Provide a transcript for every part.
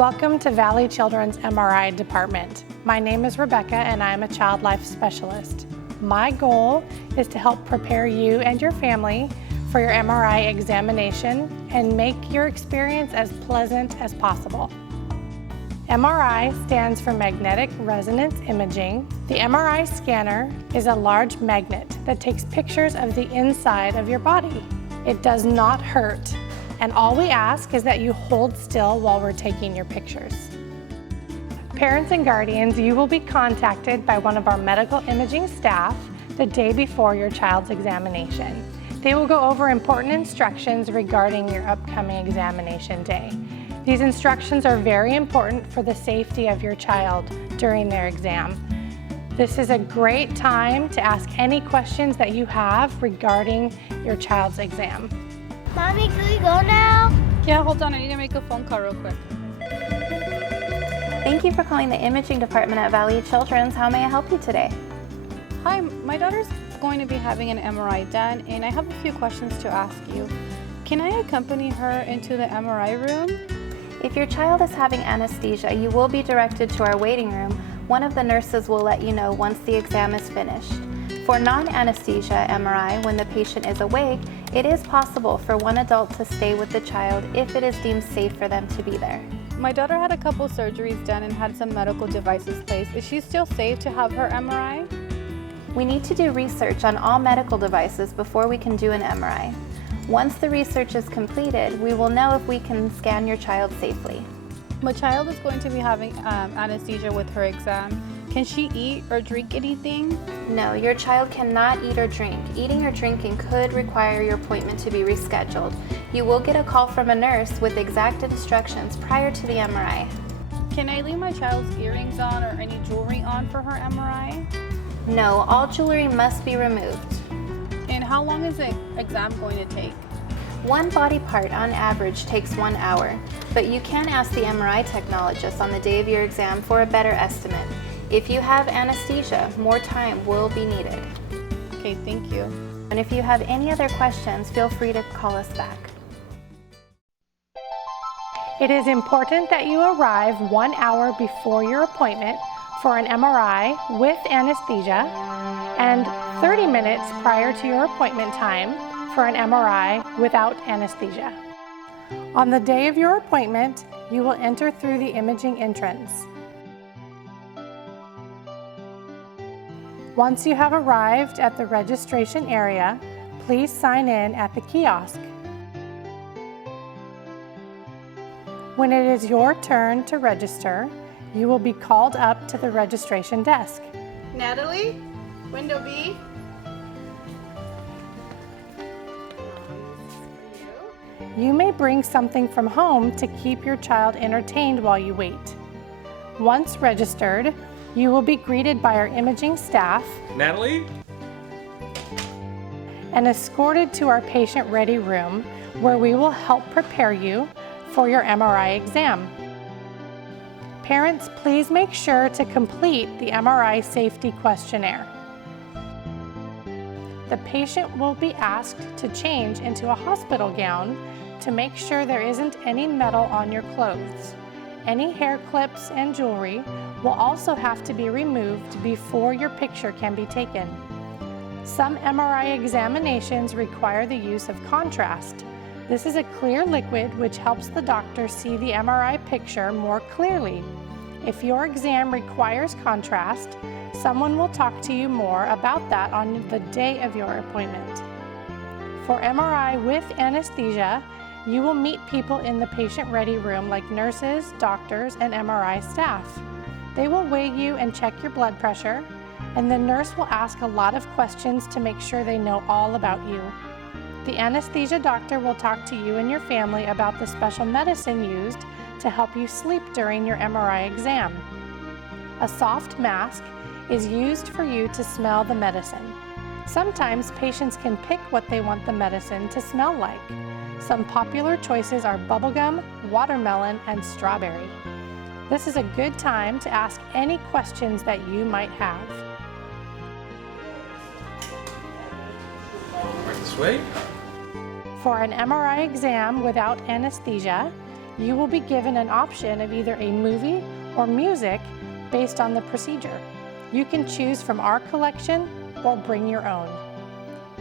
Welcome to Valley Children's MRI department. My name is Rebecca and I am a child life specialist. My goal is to help prepare you and your family for your MRI examination and make your experience as pleasant as possible. MRI stands for magnetic resonance imaging. The MRI scanner is a large magnet that takes pictures of the inside of your body. It does not hurt, and all we ask is that you hold still while we're taking your pictures. Parents and guardians, you will be contacted by one of our medical imaging staff the day before your child's examination. They will go over important instructions regarding your upcoming examination day. These instructions are very important for the safety of your child during their exam. This is a great time to ask any questions that you have regarding your child's exam. Mommy, can we go now? Yeah, hold on. I need to make a phone call real quick. Thank you for calling the imaging department at Valley Children's. How may I help you today? Hi, my daughter's going to be having an MRI done, and I have a few questions to ask you. Can I accompany her into the MRI room? If your child is having anesthesia, you will be directed to our waiting room. One of the nurses will let you know once the exam is finished. For non-anesthesia MRI, when the patient is awake, it is possible for one adult to stay with the child if it is deemed safe for them to be there. My daughter had a couple surgeries done and had some medical devices placed. Is she still safe to have her MRI? We need to do research on all medical devices before we can do an MRI. Once the research is completed, we will know if we can scan your child safely. My child is going to be having anesthesia with her exam. Can she eat or drink anything? No, your child cannot eat or drink. Eating or drinking could require your appointment to be rescheduled. You will get a call from a nurse with exact instructions prior to the MRI. Can I leave my child's earrings on or any jewelry on for her MRI? No, all jewelry must be removed. And how long is the exam going to take? One body part on average takes 1 hour, but you can ask the MRI technologist on the day of your exam for a better estimate. If you have anesthesia, more time will be needed. Okay, thank you. And if you have any other questions, feel free to call us back. It is important that you arrive 1 hour before your appointment for an MRI with anesthesia and 30 minutes prior to your appointment time for an MRI without anesthesia. On the day of your appointment, you will enter through the imaging entrance. Once you have arrived at the registration area, please sign in at the kiosk. When it is your turn to register, you will be called up to the registration desk. Natalie, window B. You may bring something from home to keep your child entertained while you wait. Once registered, you will be greeted by our imaging staff, Natalie? and escorted to our patient-ready room where we will help prepare you for your MRI exam. Parents, please make sure to complete the MRI safety questionnaire. The patient will be asked to change into a hospital gown to make sure there isn't any metal on your clothes. Any hair clips and jewelry will also have to be removed before your picture can be taken. Some MRI examinations require the use of contrast. This is a clear liquid which helps the doctor see the MRI picture more clearly. If your exam requires contrast, someone will talk to you more about that on the day of your appointment. For MRI with anesthesia, you will meet people in the patient-ready room like nurses, doctors, and MRI staff. They will weigh you and check your blood pressure, and the nurse will ask a lot of questions to make sure they know all about you. The anesthesia doctor will talk to you and your family about the special medicine used to help you sleep during your MRI exam. A soft mask is used for you to smell the medicine. Sometimes patients can pick what they want the medicine to smell like. Some popular choices are bubblegum, watermelon, and strawberry. This is a good time to ask any questions that you might have. Right this way. For an MRI exam without anesthesia, you will be given an option of either a movie or music based on the procedure. You can choose from our collection or bring your own.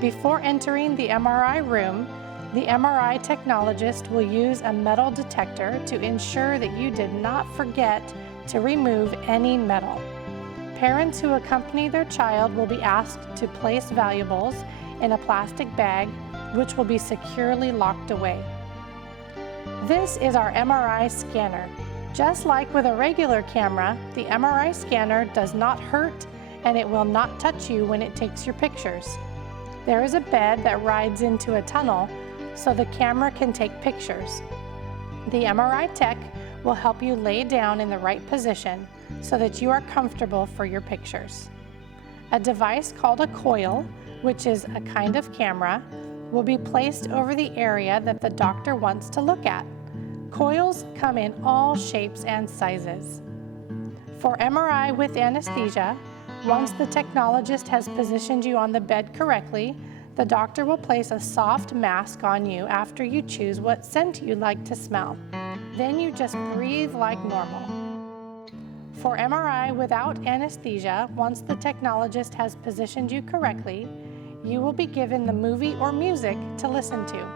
Before entering the MRI room, the MRI technologist will use a metal detector to ensure that you did not forget to remove any metal. Parents who accompany their child will be asked to place valuables in a plastic bag, which will be securely locked away. This is our MRI scanner. Just like with a regular camera, the MRI scanner does not hurt and it will not touch you when it takes your pictures. There is a bed that rides into a tunnel so the camera can take pictures. The MRI tech will help you lay down in the right position so that you are comfortable for your pictures. A device called a coil, which is a kind of camera, will be placed over the area that the doctor wants to look at. Coils come in all shapes and sizes. For MRI with anesthesia, once the technologist has positioned you on the bed correctly, the doctor will place a soft mask on you after you choose what scent you'd like to smell. Then you just breathe like normal. For MRI without anesthesia, once the technologist has positioned you correctly, you will be given the movie or music to listen to.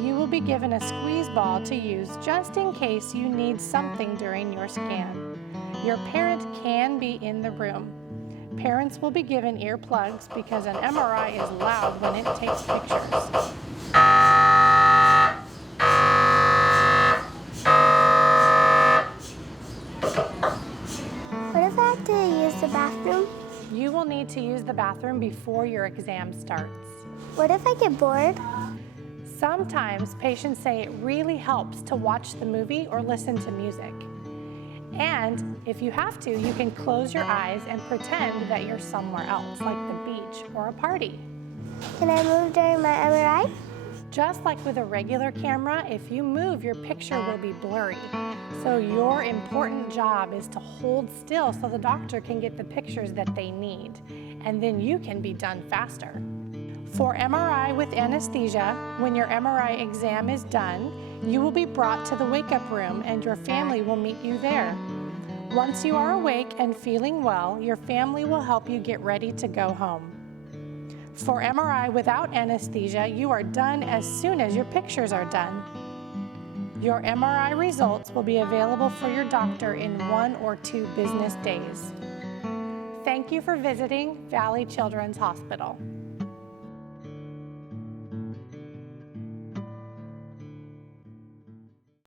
You will be given a squeeze ball to use just in case you need something during your scan. Your parent can be in the room. Parents will be given earplugs because an MRI is loud when it takes pictures. What if I have to use the bathroom? You will need to use the bathroom before your exam starts. What if I get bored? Sometimes patients say it really helps to watch the movie or listen to music. And if you have to, you can close your eyes and pretend that you're somewhere else, like the beach or a party. Can I move during my MRI? Just like with a regular camera, if you move, your picture will be blurry. So your important job is to hold still so the doctor can get the pictures that they need, and then you can be done faster. For MRI with anesthesia, when your MRI exam is done, you will be brought to the wake-up room and your family will meet you there. Once you are awake and feeling well, your family will help you get ready to go home. For MRI without anesthesia, you are done as soon as your pictures are done. Your MRI results will be available for your doctor in 1 or 2 business days. Thank you for visiting Valley Children's Hospital.